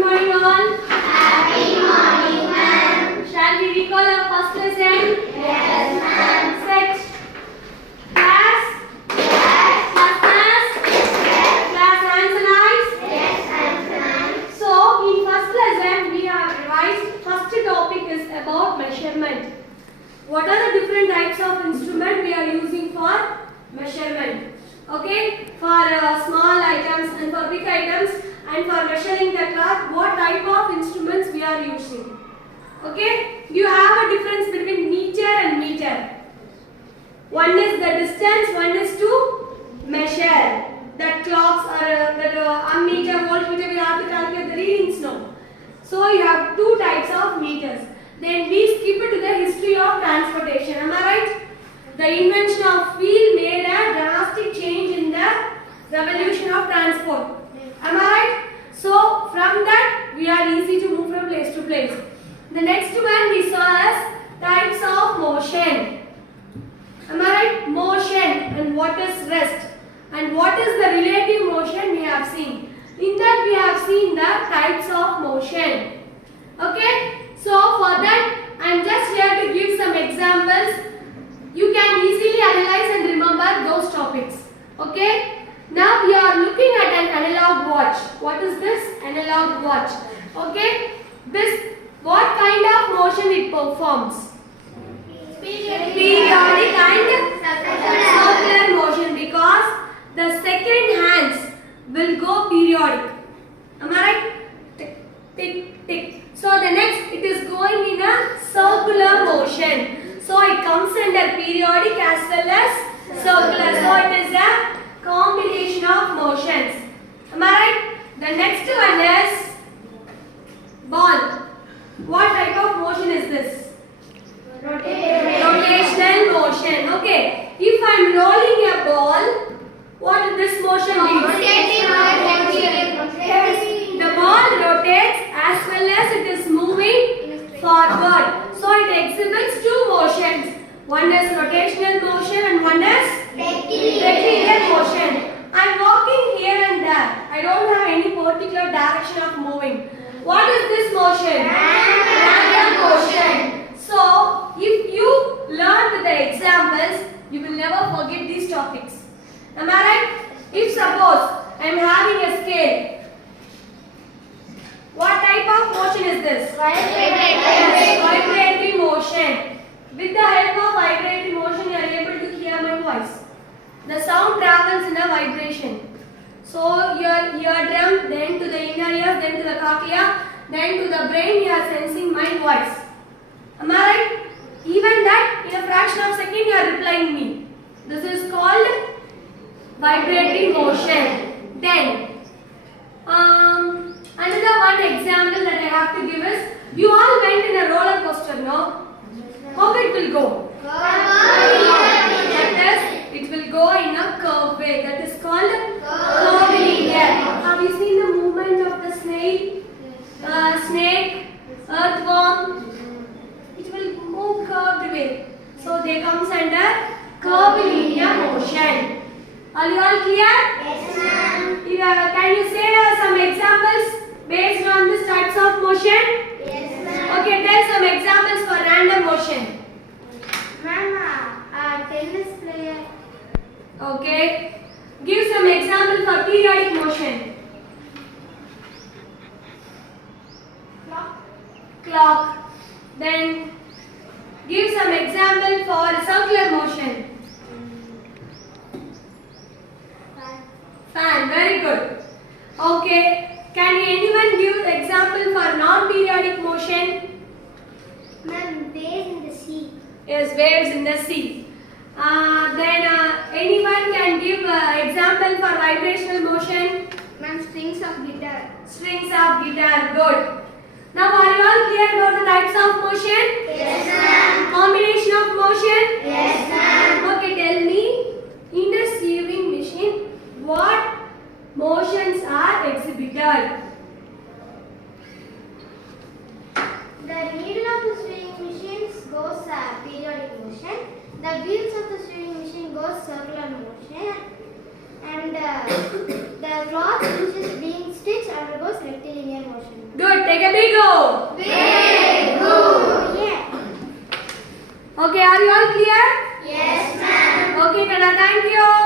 morning all. Happy morning, ma'am. Shall we recall our first lesson? Yes, ma'am. Set. Class. Yes. Class. Yes. Class hands and eyes. Yes, ma'am. So in first lesson we have revised. First topic is about measurement. What are the different types of instrument we are using for measurement? Okay, for small items and for big items and for measuring the cloth, what type of instruments we are using? Okay, you have a difference between meter and meter. One is the distance, one is to measure. That clocks or that ammeter, voltmeter, we have to calculate the readings now. So you have two types of meters. Then we skip it to the history of transportation. Am I right? The invention of wheel made a drastic change in the revolution of transport. Am I right? So from that we are easy to move from place to place. The next one we saw as types of motion. Am I right? Motion and what is rest and what is the relative motion we have seen. In that we have seen the types of motion. Okay? So for that I am just here to give some examples. You can easily analyze and remember those topics. Okay? Now we are looking at an analog watch. What is this? Analog watch. Okay? This, what kind of motion it performs? Periodic and circular motion, because the second hands will go periodic. Am I right? Tick, tick, tick. So the next, it is going in a circular motion. So it comes under periodic as well as circular. So it is a combination of motions. Am I right? The next one is ball. What type of motion is this? Rotational motion. Okay. If I am rolling a ball, what this motion means? The ball rotates as well as it is moving forward. So it exhibits two motions. One is rotational motion and one is rectilinear motion. I am walking here and there. I don't have any particular direction of moving. What is this motion? Random motion. So if you learn with the examples, you will never forget these topics. Am I right? If suppose I am having a scale, what type of motion is this? Vibratory motion. With the help of vibratory motion, you are able to hear my voice. The sound travels in a vibration. So your eardrum, then to the inner ear, then to the cochlea, then to the brain, you are sensing my voice. Am I right? Even that, in a fraction of a second, you are replying me. This is called vibratory motion. Then, another one example that I have to give is, you all went in a roller coaster, no? How it will go? That is, it will go in a curved way. That is called curvilinear. Have you seen the movement of the snail? Snake, earthworm? It will move curved way. So they comes under curvilinear motion. Are you all clear? Yes, ma'am. Can you say some examples based on these types of motion? Yes, ma'am. Okay, tell some examples for random motion. Ma'am, tennis player. Okay. Give some example for periodic motion. Clock. Then give some example for circular motion. Fan. Very good. Okay. Can anyone give example for non-periodic motion? Ma'am, waves in the sea. Yes, waves in the sea. Anyone can give example for vibrational motion? Ma'am, strings of guitar. Strings of guitar. Good. Now are you all clear about the types of motion? Yes, ma'am. Combination of motion? Yes, ma'am. Okay, tell me, in the sewing machine, what motions are exhibited? The needle of the sewing machine goes periodic motion. The wheels of the sewing machine goes circular motion. And the cloth which is being stitch undergoes rectilinear motion. Good. Take a big O. Yeah. Okay, are you all clear? Yes, ma'am. Okay, Tana, thank you.